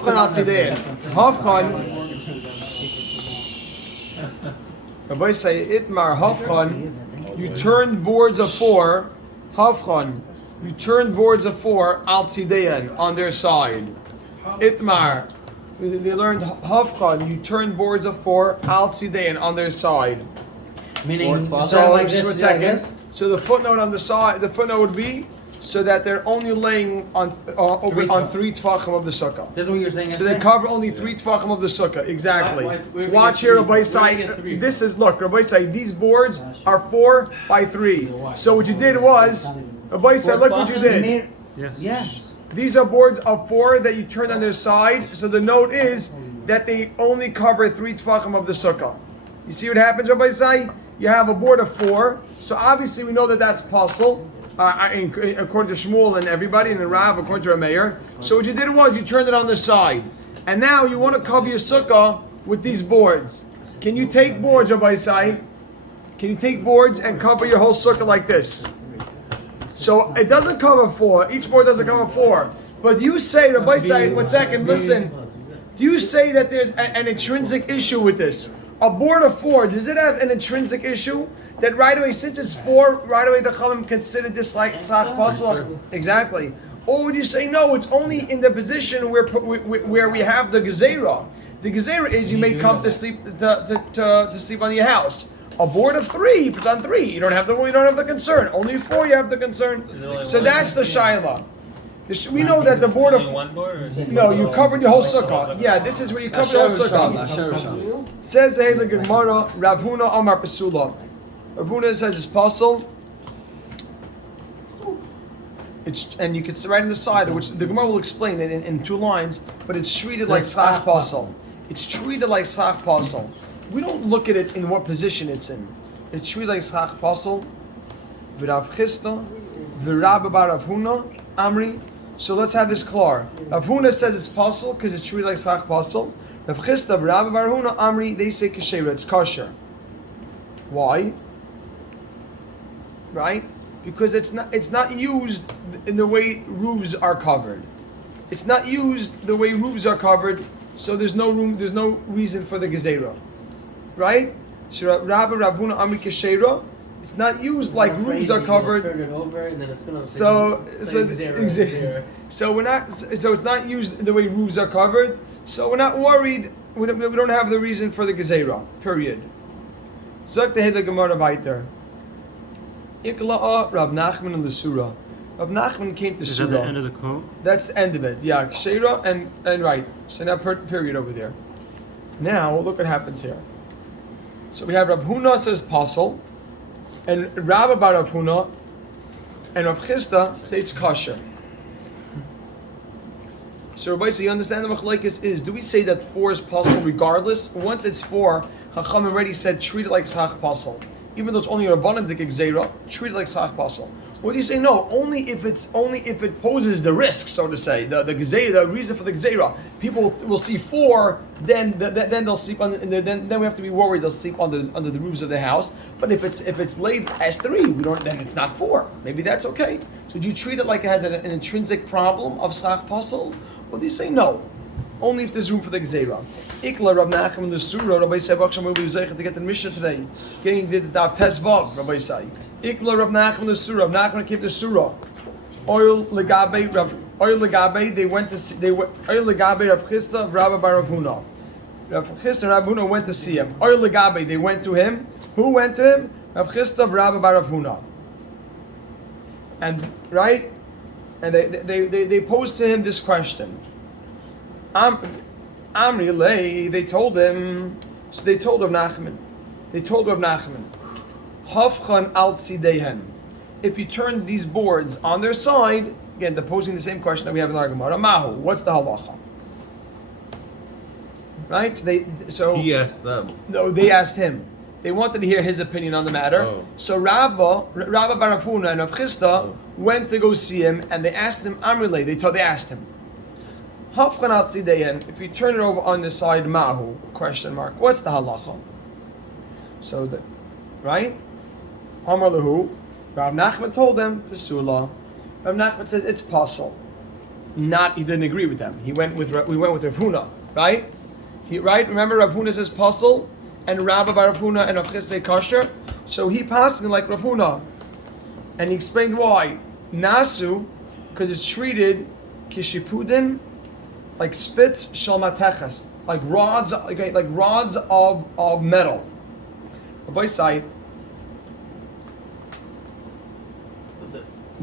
Hafchan al Tzidein. Hafchan. Rabbi say Itmar Hafchan. You turned boards of 4. Hafchan. You turned boards of 4 al Tzidein on their side. Itmar. They learned Hafchan. You turned boards of 4 al Tzidein on their side. Meaning, So the footnote on the side, the footnote would be so that they're only laying on on 3 tefachim of the sukkah. That's what you're saying. So they cover only 3 tefachim of the sukkah. Exactly. Watch here, Rabbi Say. This is look, Rabbi Say. These boards are 4 by 3. So what you did was, Rabbi Say, look what you did. Yes. These are boards of 4 that you turned on their side. So the note is that they only cover 3 tefachim of the sukkah. You see what happens, Rabbi Say? You have a board of 4. So obviously we know that that's possible. According to Shmuel and everybody, and the Rav, according to Rameir. So what you did was you turned it on the side. And now you want to cover your sukkah with these boards. Can you take boards, Rabbi Say? Can you take boards and cover your whole sukkah like this? So it doesn't cover 4. Each board doesn't cover 4. But you say, Rabbi Say, 1 second, listen. Do you say that there's an intrinsic issue with this? A board of 4, does it have an intrinsic issue? That right away, since it's 4, right away the Chachamim consider this like tzach pasal. Exactly. Or would you say no? It's only in the position where we have the gezerah. The gezerah is you may come to sleep to sleep on your house. A board of 3, if it's on 3, you don't have the concern. Only 4, you have the concern. So that's the shaila. We know that the board of no, you covered your whole sukkah. Yeah, this is where you cover your whole sukkah. Says hey the Gemara, Rav Huna Amar Pesula. Rav Huna says it's possible. And you can see right on the side, which the Gemara will explain it in 2 lines, but it's treated like schach pasal. It's treated like schach pasal. We don't look at it in what position it's in. It's treated like schach pasal. V'Rav Chisda, v'Rabba bar Rav Huna, Amri. So let's have this clear. Rav Huna says it's pasal because it's treated like schach pasal. Rav Chisda, v'Rabba bar Huna, Amri, they say kashera, it's kosher. Why? Right? Because it's not used in the way roofs are covered. It's not used the way roofs are covered, so there's no reason for the gezerah. Right? So Rabba Ravuna Amri Keshera, it's not used like roofs are covered. Turn it over and then it's gonna so it's not used the way roofs are covered. So we're not worried. We don't have the reason for the gezerah. Period. Zok the Hedek Gemara weiter. Ikla'a Rav Nachman and the Surah. Rav Nachman came to Surah. Is that the end of the quote? That's the end of it. Yeah, Kshera and right. So now period over there. Now look what happens here. So we have Rav Huna says pasal, and Rabba bar Rav Huna and Rav Chisda say it's kosher. So Rabbi, so you understand the machlokes is? Do we say that 4 is pasal regardless? Once it's 4, Chacham already said treat it like schach pasal. Even though it's only a rabbanim dik gzeira, treat it like schach pasal. What do you say? No, only if it poses the risk, so to say, the gzeira, the reason for the gzeira. People will see 4, then they'll sleep on. Then we have to be worried they'll sleep under the roofs of the house. But if it's laid as 3, then it's not 4. Maybe that's okay. So do you treat it like it has an intrinsic problem of schach pasal? Or do you say no? Only if there's room for the gzeira. Ikla Rav Nachman the Surah. Rabbi say, "Bachsham will be zeicha to get the Mishnah today." Getting the Daf Tesvav. Rabbi say, "Ikla Rav Nachman the Surah." Rav Nachman came to Surah. Oil legabe. They went to see. Oil legabe Rav Chisda, Rabba bar Rav Huna. Rav Chisda and Rav Huna went to see him. Oil legabe. They went to him. Who went to him? Rav Chisda, Rabba bar Rav Huna. And right, and they posed to him this question. Amri lei, they told him, so they told Rav Nachman, Hafchan al tzideihen. If you turn these boards on their side, again, they're posing the same question that we have in our Gemara, Mahu, what's the halacha? Right? He asked them. No, they asked him. They wanted to hear his opinion on the matter. Oh. So Rabba bar Rav Huna and Rav Chisda went to go see him, and they asked him, Amri lei, they asked him, Hafchan al tzideihen, if you turn it over on the side, Mahu, question mark, what's the halacha? So, right? Amar lahu, Rav Nachman told them, Pesula. Rav Nachman says, it's pasal. he didn't agree with them. We went with Rav Huna, right? Right? Remember Rav Huna says puzzle, and Rabba by Rav Huna and Rav Chisda kosher. So he passed like Rav Huna, and he explained why. Nasu, because it's treated kishipudin, like spits shalmatechas, like rods of metal. By side.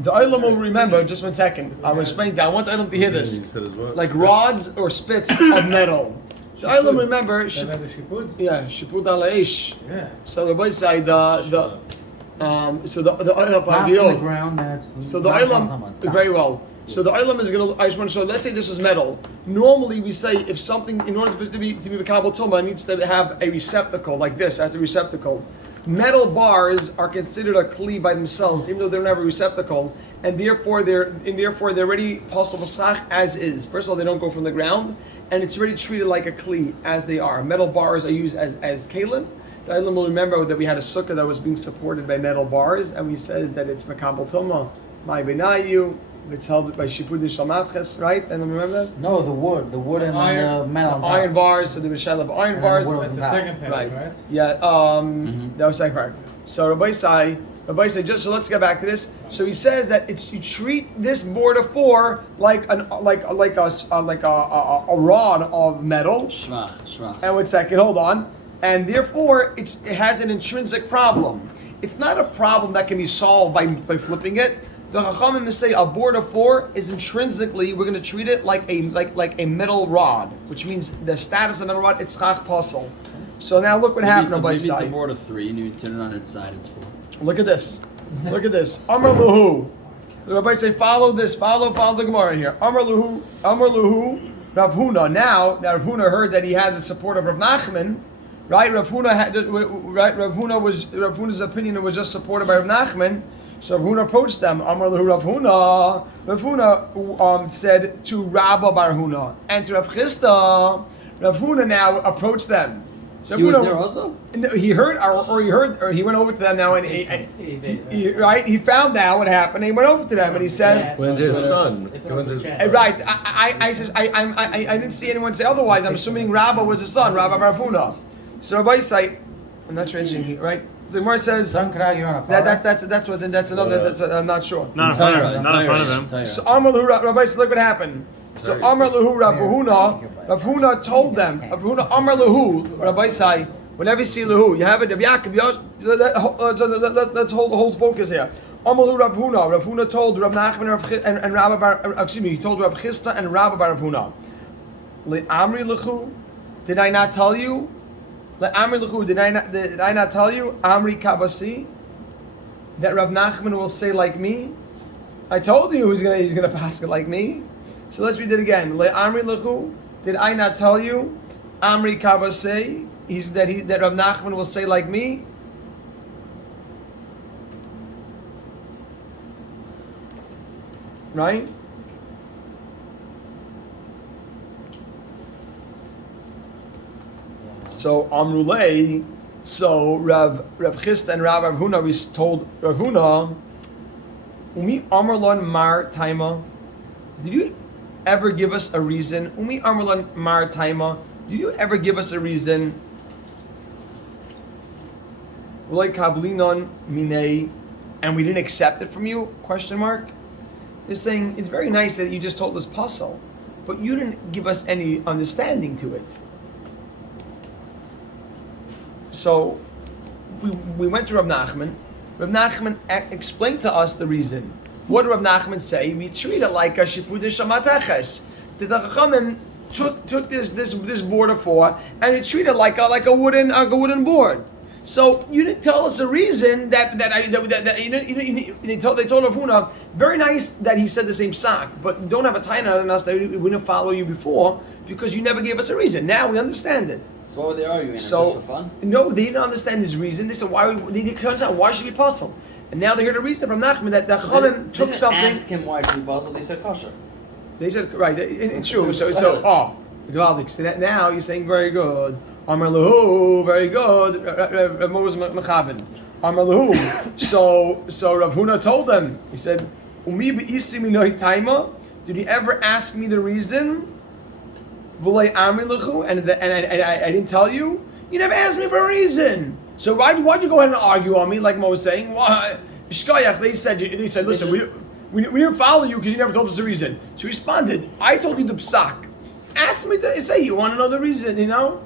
The Olam will remember, just 1 second. I will explain that. I want the Olam to hear this. Like rods or spits of metal. The Olam remember, shipud ala ish. So the boy side, so the Olam, It's not from the ground, and it's so the Olam, very well. So the Olam is going to, I just want to show, let's say this is metal. Normally we say if something, in order for it to be Makabel Tuma, it needs to have a receptacle, like this, as a receptacle. Metal bars are considered a kli by themselves, even though they don't have a receptacle, and therefore they're already possible schach as is. First of all, they don't go from the ground, and it's already treated like a kli as they are. Metal bars are used as kalim. The Olam will remember that we had a sukkah that was being supported by metal bars, and we says that it's Makabel Tuma, my benayu. It's held by Shipud Shalmatches, right? And remember that? No, the wood and the metal. Iron bars, so the Mishal of iron bars. That's the second part, right? Yeah, that was the second part. So Rabbi said, just so let's get back to this. So he says that you treat this board of 4 like a rod of metal. Shvach. And 1 second, hold on. And therefore, it has an intrinsic problem. It's not a problem that can be solved by flipping it. The Chachamim say a board of 4 is intrinsically, we're going to treat it like a metal rod, which means the status of metal rod, it's chach pasal. So now look what happened on both sides. It's a board of 3, and you turn it on its side, it's 4. Look at this. Look at this. Amar Luhu. The Rabbi say, follow this, follow the Gemara here. Amar Luhu, Rav Huna. Now that Rav Huna heard that he had the support of Rav Nachman, right? Rav Huna's opinion was just supported by Rav Nachman. So Rav Huna approached them. Amar Lahu Rav Huna. Rav Huna said to Rabba Bar Huna and to Rav Chisda. Rav Huna now approached them. So He was there also? No, he heard, or he went over to them now, and he found out what happened. And he went over to them and he said, When his son. right. I didn't see anyone say otherwise. I'm assuming Rabba was his son, Rabba Bar Huna. So Rabbi say, I'm not sure anything here, right? The Gemara says that's another. I'm not sure. Not in front of them. So Amar Lahu Rabbi said, look what happened. So Amar Lahu Rav Huna told them. Rav Huna Amar Lahu Rabbi say, whenever you see Lahu, you have it. Let's hold focus here. Amar Lahu Rav Huna told Rav Nachman and Rabba Bar. Excuse me. He told Rav Chisda and Rabba Bar Rav Huna. Amri Lahu, did I not tell you? Amri L'chu, did I not tell you? Amri Kabasi, that Rav Nachman will say like me. I told you he's gonna pass it like me. So let's read it again. Amri L'chu, did I not tell you? Amri Kabasi, that Rav Nachman will say like me. Right? So Amrulay, so Rav Chisda and Rav Huna, we told Rav Huna, Umi Amarlon Mar Taima, did you ever give us a reason? Umi Amarlon Mar Taima, did you ever give us a reason? Like Kablinon Minei, and we didn't accept it from you? Question mark. They're saying it's very nice that you just told us puzzle, but you didn't give us any understanding to it. So we went to Rav Nachman. Rav Nachman explained to us the reason. What did Rav Nachman say? We treat it like a shipud shamateches. The Chachamim took this board of 4 and they treated it like a wooden board. So you didn't tell us a reason that they told Rav Huna, very nice that he said the same psak, but you don't have a taina on us that we didn't follow you before because you never gave us a reason. Now we understand it. So what were they arguing? So, just for fun? No, they didn't understand his reason. They said, they didn't understand why should he puzzle? And now they heard a reason from Nachman that the Chachamim took something. They didn't ask him why should he puzzle, they said kosher. They said, right, it's true. So now you're saying very good. Amar Lahu, very good. Moses Mechavin. Amar Lahu. So Rav Huna told them, he said, Umi be'isi minoi taima. did you ever ask me the reason? V'lei amri lechu, and I didn't tell you? You never asked me for a reason. So why'd you go ahead and argue on me, like Mo was saying? Why? Shkoyach, they said, listen, we didn't follow you because you never told us the reason. So he responded, I told you the psak. Ask me to say you want to know the reason, you know?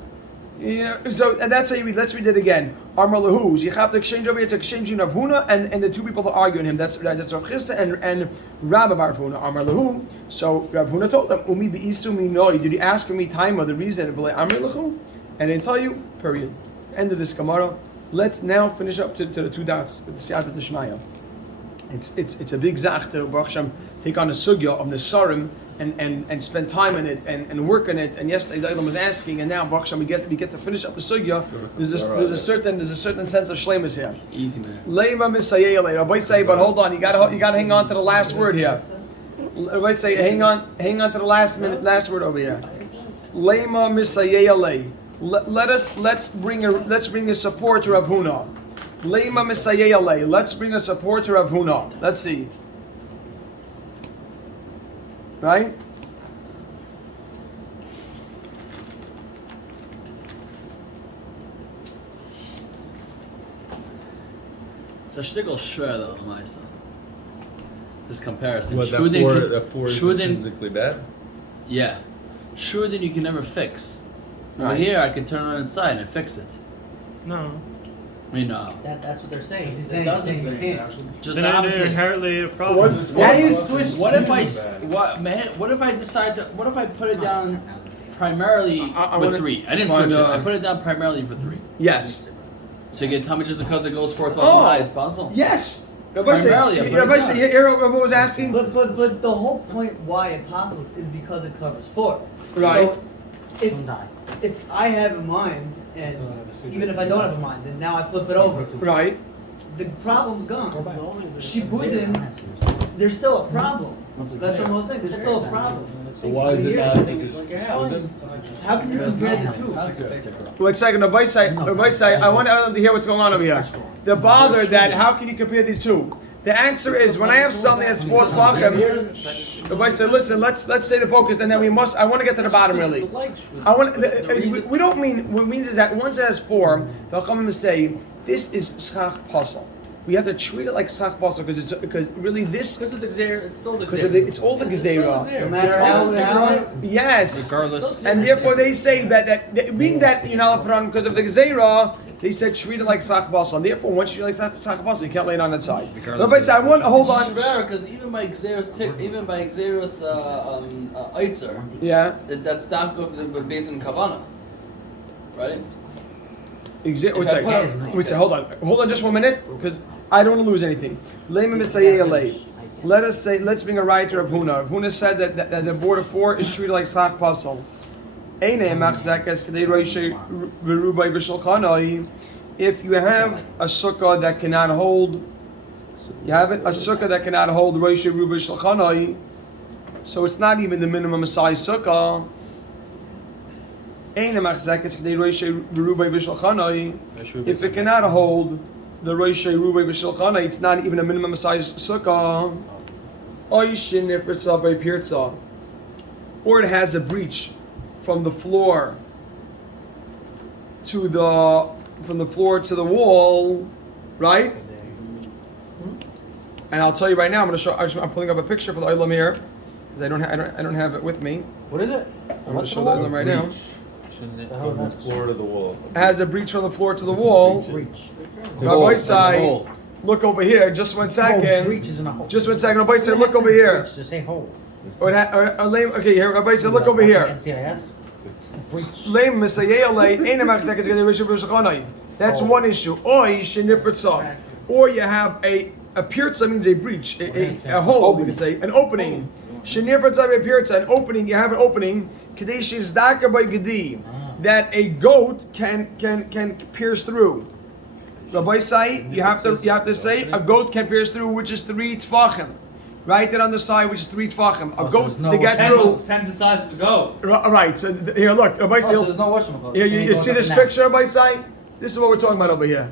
So and that's how you read. Let's read it again. Amar lahu. You have to exchange over here. It's exchange between Rav Huna and the two people that are arguing him. That's Rav Chisda and Rabbi Bar Huna. Amar lahu. So Rav Huna told them, Umi beisu mi noi. Did you ask for me time or the reason? Amar lahu. And I didn't tell you. Period. End of this Gemara. Let's now finish up to the two dots with the Siyata D'Shmaya. It's a big zach to Baruch Hashem take on a sugya of the Sarim and spend time in it and work on it. And yesterday the Eilam was asking, and now Baruch Hashem we get to finish up the sugya. There's a certain sense of shleimus here. Easy man. Leima misayele. Rabbi say, but hold on, you gotta hang on to the last word here. Rabbi say, hang on to the last word over here. Leima misayele. Let's bring a support to Rav Huna. Leima misayele. Let's bring a support to Rav Huna. Let's see. Right? It's a shtickle shver though, Maisa. This comparison. What, that four is Shvudin- intrinsically bad? Yeah. Shvudin you can never fix. Over Right. here I can turn on its side and fix it. No. I mean, no. That's what they're saying. He's It saying- doesn't. saying you fit. can't. Just Then the they're opposite. inherently a What problem. is this? How do you switch? What if I decide to? What if I put it down primarily I with wanna 3? I didn't find, switch it. I put it down primarily for 3. Yes. So you can tell me just because it goes 4 12 Oh. high, it's possible. Yes. Rabbi say, Primarily, I put it down. here Rabbi was asking. But the whole point why apostles is because it covers 4. Right. So if I have a mind, and even if I don't have a mind, then now I flip it over. Right. The problem's gone. Shibudim, there's still a problem. That's what I'm saying. There's still a problem. So why is it not Shvudin? How can you compare the two? Wait a second, Rabbi say, I want them to hear what's going on over here. They're bothered that how can you compare these two? The answer is when I have something that's 4 tvachim, Rabbi say, listen, let's stay the focus, and then I want to get to the bottom really. We don't mean, what it means is that once it has 4, they'll come and say, this is schach pasal. We have to treat it like schach pasal because really this, Because of the Gzeira, it's still the because Gzeira. it's all the gezerah. No matter how Yes. Regardless. And therefore they say that being that you're not allowed because of the gezerah, they said treat it like sach basal. And therefore, once you treat it like sach basal, you can't lay it on its side. Rabbi said, I want to hold on. Because even by Xeris Eitzer, Yeah. that's dafka based in Kavana, right? Wait If I put a second. Hold on just 1 minute, because I don't want to lose anything. Let's bring a right to Rav Huna. Rav Huna said that the board of 4 is treated like sach basal. If you have a sukkah that cannot hold, a sukkah that cannot hold Rosh Ruba Shulchanai, so it's not even the minimum size sukkah. If it cannot hold the Rosh Ruba Shulchanai, it's not even a minimum size sukkah. Or it has a breach from the floor to the wall, right? And I'll tell you right now. I'm pulling up a picture for the Olam here because I don't have it with me. What is it? I'm going to show the Olam right now. From the floor to the wall. It has a breach from the floor to the wall. Rabbi Sai, look over here. Just 1 second. Breach is in a hole. Just 1 second. Rabbi Sai, look over here. To say hole. Okay, here. Rabbi Sai, look over here. NCIS. Breach. That's one issue. Or you have a pirza means a breach, a hole, you could say, an opening. An opening, you have an opening, that a goat can pierce through. Rabbi Sai, you have to say a goat can pierce through, which is 3 tfachim. Right there on the side, which is 3 tfachim. A goat to get through. 10 decides to go. Right. So here, look, Rabbi Sai. There's no washroom. You see this picture, Rabbi Sai? This is what we're talking about over here.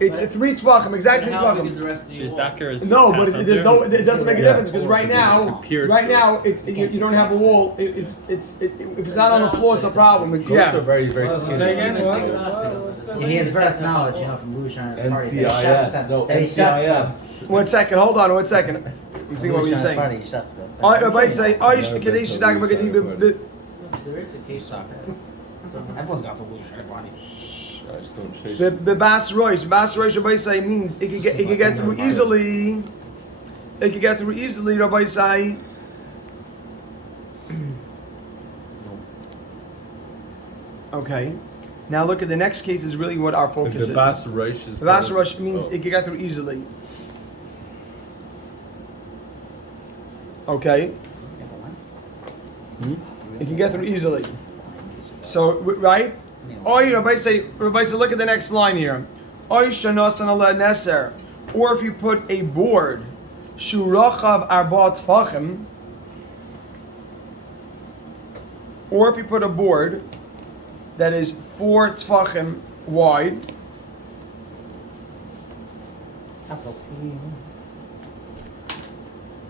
It's a 3 tvachim, exactly But 3 how big is tvachim. the rest of your She's wall? Docker is No, pass but up there's there. no. It doesn't make a Yeah. difference because right now, Pierce right it. now, you don't have a wall. If it's not on the floor, it's a problem. Goats are Yeah. very, very skinny. Say again? Yeah, he has vast knowledge, from Lushan's party. NCIS. No, NCIS. 1 second. Hold on. 1 second. You think what you're saying? I say, Kadesh is talking about There is a case soccer. Everyone's got the Lushan party. I just don't chase the Bas Roish. Bas Roish, Rabbi say means it could get through easily. It could get through easily, Rabbi say. Okay. Now look at the next case. Is really what our focus The is. Bas Roish is. The Bas Roish means it could get through easily. Okay. It can get through easily. So right. Rabbi say, look at the next line here. Or if you put a board, shurachav arba tfachim, or if you put a board that is 4 tfachim wide,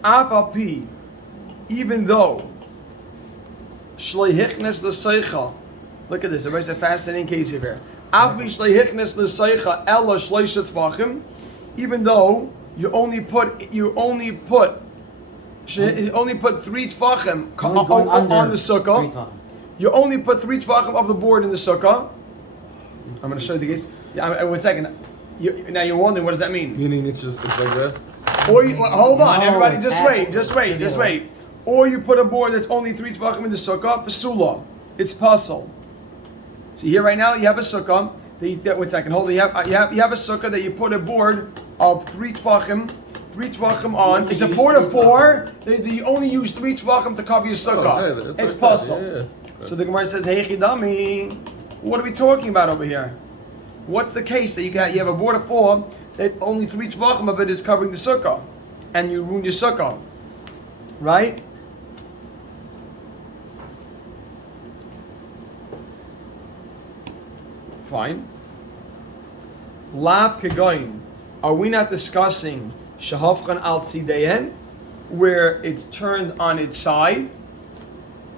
afal pi, even though shleihichnes l'seicha. Look at this. Everybody's a fascinating case here. Even though you only put 3 tfachim on the sukkah. You only put 3 tfachim of the board in the sukkah. I'm going to show you the case. Yeah, 1 second. Now you're wondering, what does that mean? Meaning it's like this. Or hold on, everybody. Just wait. Or you put a board that's only 3 tfachim in the sukkah. Pesula. It's puzzle. So here right now you have a sukkah. 1 second, hold it. You have a sukkah that you put a board of 3 tfachim on. It's a board of 4. You only use 3 tfachim to cover your sukkah. Okay, It's puzzle. Yeah. So the Gemara says, "Hey chidami, what are we talking about over here? What's the case that you have a board of 4 that only 3 tfachim of it is covering the sukkah, and you ruin your sukkah, right?" Fine. Lav kegoin. Are we not discussing shahafchan al tzidehen, where it's turned on its side?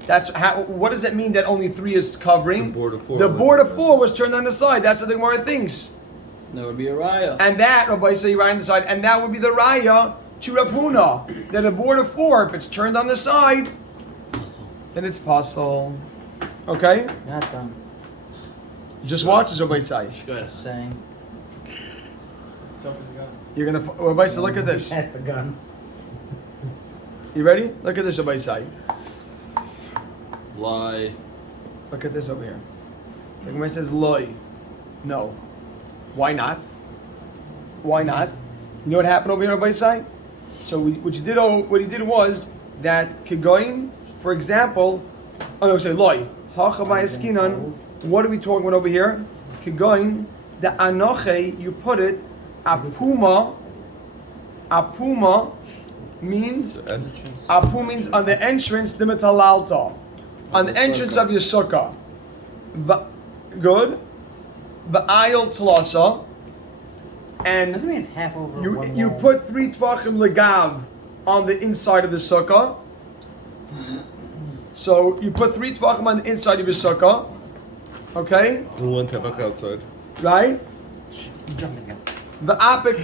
That's how. What does that mean that only 3 is covering? The board of 4. The board of 4 was turned on the side. That's what the Gemara thinks. That would be a raya. And that, Rabbi say right on the side, and that would be the raya to Rav Huna, that a board of 4, if it's turned on the side, then it's possible. Okay? Not done. Just watch this, Rabbi say. Go ahead. Saying. You're gonna, Rabbi say, look at this. That's the gun. You ready? Look at this, Rabbi say. Lie. Look at this over here. The Gemara says loy. No. Why not? Why not? You know what happened over here, Rabbi Sai? So what he did was that kegoin, for example, say loy. Hachavai what are we talking about over here? Kegoin, the anoche, you put it, apuma means, apu means on the entrance, the metalalta. On the entrance of your sukkah. Good. The ayil tlasa. And Doesn't mean it's half over. you put 3 tfachim legav on the inside of the sukkah. So you put 3 tfachim on the inside of your sukkah. Okay? And 1 tefach outside. Right? Jumping. V'apik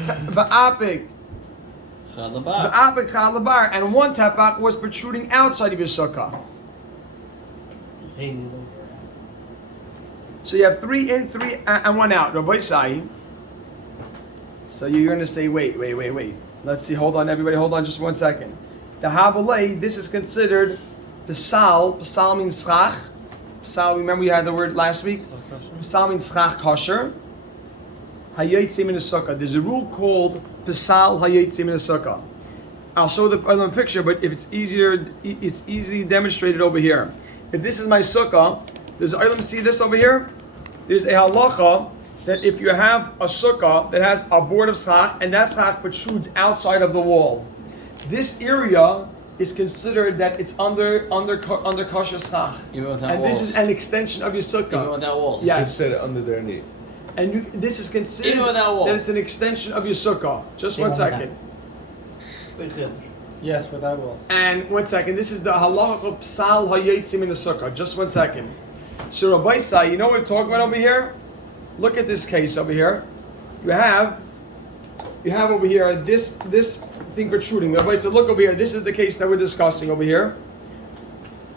Chalabar. chalabar. And 1 tefach was protruding outside of your sukkah. So you have 3 in, 3 and 1 out. Rabbi Sai. So you're going to say, wait. Let's see. Hold on, everybody. Hold on just 1 second. The Havalei, this is considered Pesal. Pesal means schach. Pesal, remember you had the word last week? Pesal means schach kosher. Hayotzim in a sukkah. There's a rule called Pesal Hayotzim in a sukkah. I'll show the picture, but if it's easier, it's easily demonstrated over here. If this is my sukkah, there's see this over here? There's a halacha that if you have a sukkah that has a board of schach and that schach protrudes outside of the wall, this area is considered that it's under kosher schach. Even without And walls. this is an extension of your sukkah. Even without walls. Yes. Just set it under their knee. and this is considered Even without walls. that it's an extension of your sukkah. Just one second. Yes, without walls. And 1 second, this is the halacha of psal hayetzim in the sukkah. Just 1 second. So Rabbi Sai, you know what we're talking about over here? Look at this case over here. You have over here this thing protruding. Rabbi said, look over here. This is the case that we're discussing over here.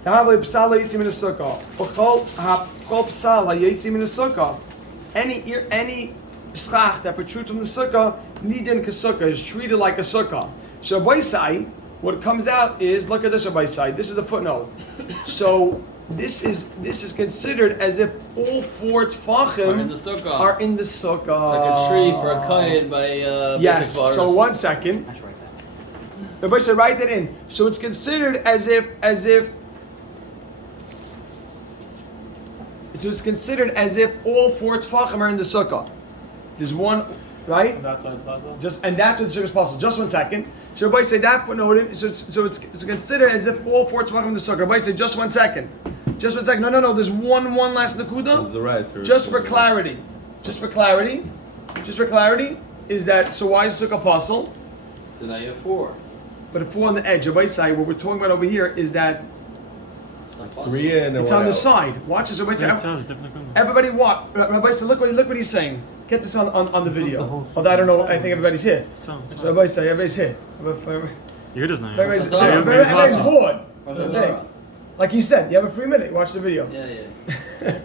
Any schach that protrudes from the sukkah, nidin kasukah, is treated like a sukkah. So Rabbi Sai, what comes out is, look at this Rabbi Sai. This is the footnote. So this is considered as if all four tfachim Are in the sukkah. are in the sukkah. It's like a tree for a kohen by Yes. basic So bars. 1 second. That's right. Rabbi said, write that in. So it's considered as if. So it's considered as if all four tefachim are in the sukkah. There's one, right? That's why it's possible. And that's what the sukkah is possible. Just 1 second. So everybody say that footnote in. So it's considered as if all four tefachim are in the sukkah. Everybody say just 1 second. Just 1 second. No. There's one last That's nakuda. the right. Just for clarity, is that, so why is the sukkah apostle? Because now you have 4. But if four on the edge, Rabbi say, what we're talking about over here is that It's Three in and it's one on the out. side. Watch this, Rabbi say. Everybody what? Rabbi say, look what he's saying. Get this on the video. Although I don't know, I think everybody's here. So everybody's here. You're just not. Everybody's Everybody's bored. Or That's Chazara. it. Like you said, you have a free minute. Watch the video. Yeah.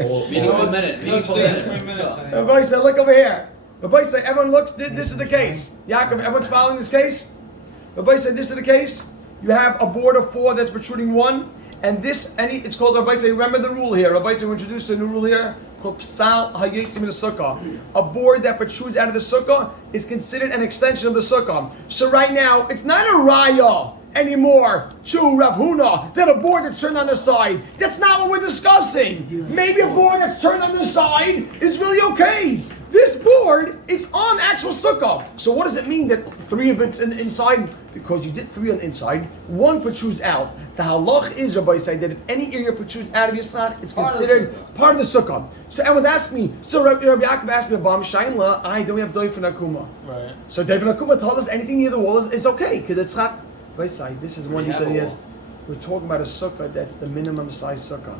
All- Meaningful all- minute. Meaningful minute. Let's go. Everybody say, look over here. Everybody say, everyone looks. This is the case. Yaakov, everyone's following this case. Everybody say, this is the case. You have a board of 4 that's protruding 1, and it's called. Rabbi say, remember the rule here. Rabbi say, we introduced a new rule here called psal hayetzim in the sukkah. A board that protrudes out of the sukkah is considered an extension of the sukkah. So right now, it's not a raya anymore to Rav Huna that a board that's turned on the side. That's not what we're discussing. Maybe a board that's turned on the side is really okay. This board, it's on actual sukkah. So what does it mean that 3 of it's inside? Because you did 3 on the inside, 1 protrudes out. The halach is, Rabbi said, that if any area protrudes out of your slach, it's considered part of the sukkah. So everyone's asking me, so Rabbi Yaakov asked me, Abam Shaila, don't we have doif and akuma? Right. So doif and akuma told us anything near the wall is okay, because it's chak. Rabbi said, this is one We have detail a yet. wall. We're talking about a sukkah that's the minimum size sukkah.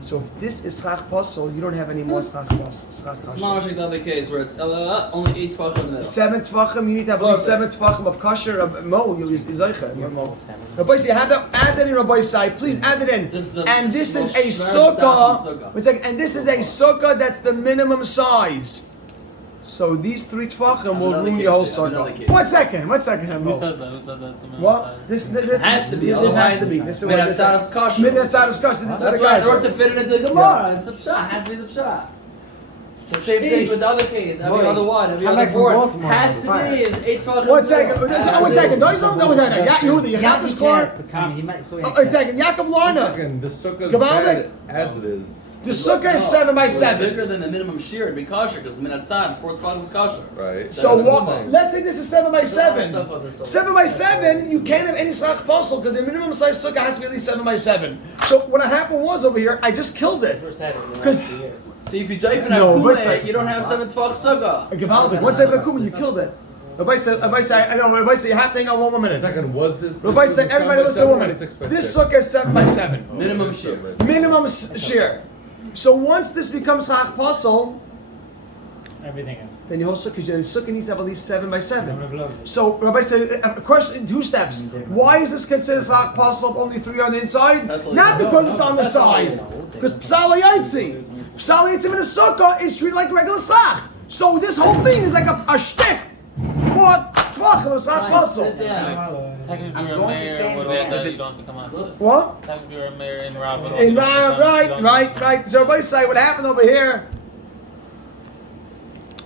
So if this is schach puzzle, you don't have any more schach puzzle. It's mamash like the other case where it's only 8 tefachim in the middle. 7 tefachim, you need to have at least 7 tefachim of kasher, of mo, you use Izaycha. Rabbi say, add that in, Rabbi say, please add it in. This is a And this is most a stressed out sukkah. sukkah. And this is a sukkah that's the minimum size. So these 3 tefachim will Another ruin case, your whole yeah, another sukkah. case. 1 second, Who says that? Who says that's the minimum What? size? This Has to be. This has to be. This is what Minat this Tzaras Kasher. Minat Tzaras Kasher. This is That's the why I wrote to kasher. fit it into the Gemara. It's the pshat. It has to be the pshat. So same thing with the other case. Every other one, every other board has to be is 8 tefachim. 1 second. 1 second. Don't you know? Yehuda, you have this car? 1 second. Yaakov Larna. Second, the sukkah is Gavaldik. bad as it is. The sukkah is 7 by 7. Bigger than the minimum shear, it'd be kosher because the minat tzad, 4 tefachim is kosher. Right. So That's what? what I'm Let's say this is 7 by There's a lot of 7. stuff on this one. 7 by 7, you can't have any slach puzzle because the minimum size sukkah has to be at least 7 by 7. So what happened was over here, I just killed it. Because See, if you dive in No, a listen. kumeh, you don't have 7 tefach sukkah. once I put a kuma, you killed it. Rabbi say, I know. Rabbi say, you have to hang on 1 more minute. Second, was this? Rabbi was say, a everybody 7 by listen 1 7 or minute. 6 by This 6? sukkah is 7 by 7. Minimum shear. Minimum shear. So once this becomes slach puzzle, Everything is. then your whole sukkah needs to have at least 7 by 7. I'm gonna blow it. So Rabbi said, a question in 2 steps. Why is this considered slach puzzle if only 3 on the inside? That's all Not you because know. it's on the That's all you side. know. Because psal yaitzi. Psal yaitzi in a sukkah is treated like regular slach. So this whole thing is like a shtick for tvach of a slach puzzle. Sit down. Technically, I'm you're a going to mayor stand with all there. that, you don't have to come out. What? Technically, you're a mayor in Rob with all And that, you don't have to come right. So everybody say what happened over here.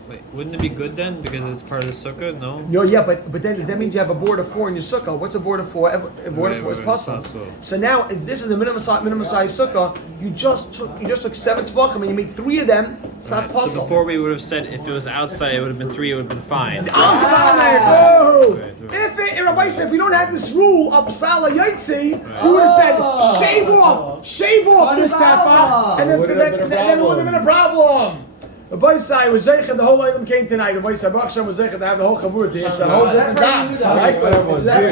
Wait, wouldn't it be good then because it's part of the sukkah? No. No, yeah, but then that means you have a board of 4 in your sukkah. What's a board of 4? A board of 4 is puzzle. So now, if this is a minimum size sukkah, you just took 7 tvachim and you made 3 of them slach So puzzle. before we would have said if it was outside, it would have been 3. It would have been fine. If Rabbi said if we don't have this rule of psala yaitzi, we would have said shave off this tefach, and then it would have been a problem. The boy side was zeicha. The whole item came tonight. The boy side Baruch Hashem was zeicha to have the whole chabur here. It's a whole different Right, right? It's that